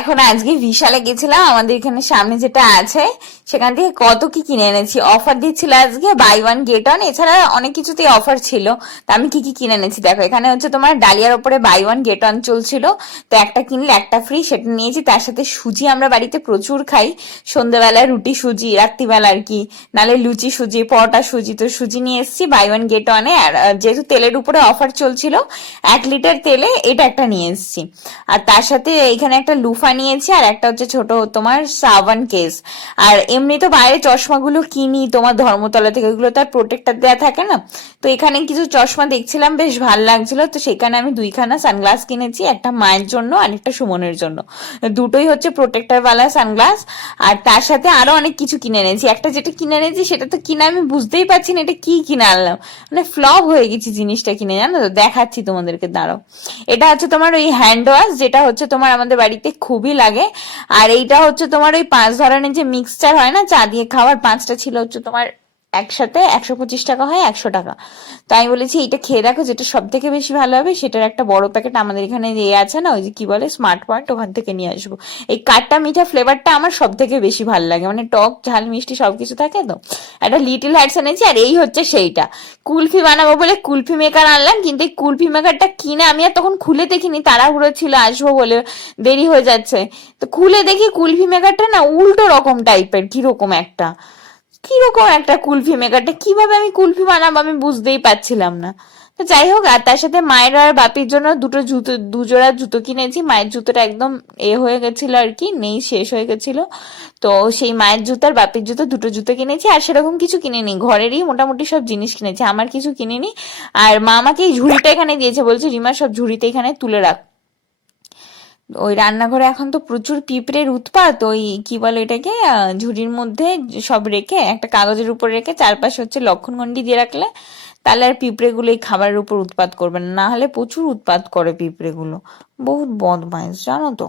এখন আজকে বিশালে গেছিলাম, আমাদের এখানে সামনে যেটা আছে, সেখান থেকে কত কি কিনে এনেছি। অফার দিচ্ছিল আজকে বাই ওয়ান গেট ওয়ান এছাড়া অনেক কিছুতেই অফার ছিল। তা আমি কি কি কিনে এনেছি দেখো, এখানে হচ্ছে তোমার ডালিয়ার ওপরে বাই ওয়ান গেট ওয়ান চলছিল। তো একটা কিনলে একটা ফ্রি সেটা নিয়েছি, তার সাথে সুজি আমরা বাড়িতে প্রচুর খাই। সন্ধ্যেবেলায় রুটি সুজি, রাত্রিবেলা আর কি নালে লুচি সুজি, পরোটা সুজি, তো সুজি নিয়ে এসেছি বাই ওয়ান গেট ওয়ানে আর যেহেতু তেলের উপরে অফার চলছিল, এক লিটার তেলে এটা একটা নিয়ে এসেছি। আর তার সাথে এখানে একটা লুফা নিয়েছি আর একটা হচ্ছে ছোট তোমার সাবান কেস। আর এমনি তো বাইরে চশমাগুলো কিনি, তোমার ধর্মতলা থেকে ওগুলো তার প্রোটেক্টার দেওয়া থাকে না। তো এখানে কিছু চশমা দেখছিলাম, বেশ ভালো লাগছিল। তো সেখানে আমি দুইখানা সানগ্লাস কিনেছি, একটা মায়ের জন্য আর একটা সুমনের জন্য। দুটোই হচ্ছে প্রোটেক্টার ওয়ালা সানগ্লাস, আর তার সাথে আরও অনেক কিছু কিনে এনেছি। একটা যেটা কিনে এনেছি, সেটা তো কিনে আমি বুঝতেই পারছি না, এটা কি কিনে আনলাম। মানে ফ্লপ হয়ে গেছি জিনিসটা কিনে, জানো তো? দেখাচ্ছি তোমাদেরকে, দাঁড়াও। এটা হচ্ছে তোমার ওই হ্যান্ড ওয়াশ যেটা হচ্ছে তোমার আমাদের বাড়িতে খুবই লাগে। আর এইটা হচ্ছে তোমার ওই পাঁচ ধরনের যে মিক্সচার হয় না, চা দিয়ে খাওয়ার পাঁচটা ছিল হচ্ছে তোমার একসাথে একশো পঁচিশ টাকা হয়, একশো টাকা। তো আমি বলেছি, এইটা খেয়ে দেখো, যেটা সব থেকে বেশি ভালো হবে, সেটার একটা বড় প্যাকেট আমাদের এখানে যে আছে না, ওই যে কি বলে স্মার্ট পয়েন্ট ওখান থেকে নিয়ে আসব। এই কাঠটা মিঠা ফ্লেভারটা আমার সব থেকে বেশি ভালো লাগে। মানে টক, ঝাল, মিষ্টি সব কিছু থাকে তো। একটা লিটিল হার্টস এনেছি, আর এই হচ্ছে সেইটা। কুলফি বানাবো বলে কুলফি মেকার আনলাম, কিন্তু এই কুলফি মেকারটা কিনে আমি আর তখন খুলে দেখিনি, তাড়াহুড়ো ছিল, আসব বলে দেরি হয়ে যাচ্ছে। তো খুলে দেখি কুলফি মেকারটা না উল্টো রকম টাইপের কীরকম একটা। কীরকম একটা কুলফি মেকারটা কীভাবে আমি কুলফি বানাবো আমি বুঝতেই পারছিলাম না। তো যাই হোক, আর তার সাথে মায়ের আর বাপির জন্য দুটো জুতো, দুজোড়া জুতো কিনেছি। মায়ের জুতোটা একদম এ হয়ে গেছিল আর কি, নেই, শেষ হয়ে গেছিল। তো সেই মায়ের জুতো আর বাপির জুতো দুটো জুতো কিনেছি। আর সেরকম কিছু কিনিনি, ঘরেরই মোটামুটি সব জিনিস কিনেছি। আমার কিছু কিনিনি। আর মা আমাকে এই ঝুড়িটা এখানে দিয়েছে, বলছে, রিমা, সব ঝুড়িতে এখানে তুলে রাখ। ওই রান্নাঘরে এখন তো প্রচুর পিঁপড়ের উৎপাত, ওই কি বলে এটাকে ঝুড়ির মধ্যে সব রেখে, একটা কাগজের উপর রেখে চারপাশে হচ্ছে লক্ষণ গন্ডি দিয়ে রাখলে তাহলে আর পিঁপড়েগুলো এই খাবারের উপর উৎপাত করবে না হলে প্রচুর উৎপাত করে পিঁপড়েগুলো। বহুত বদমাইশ, জানো তো।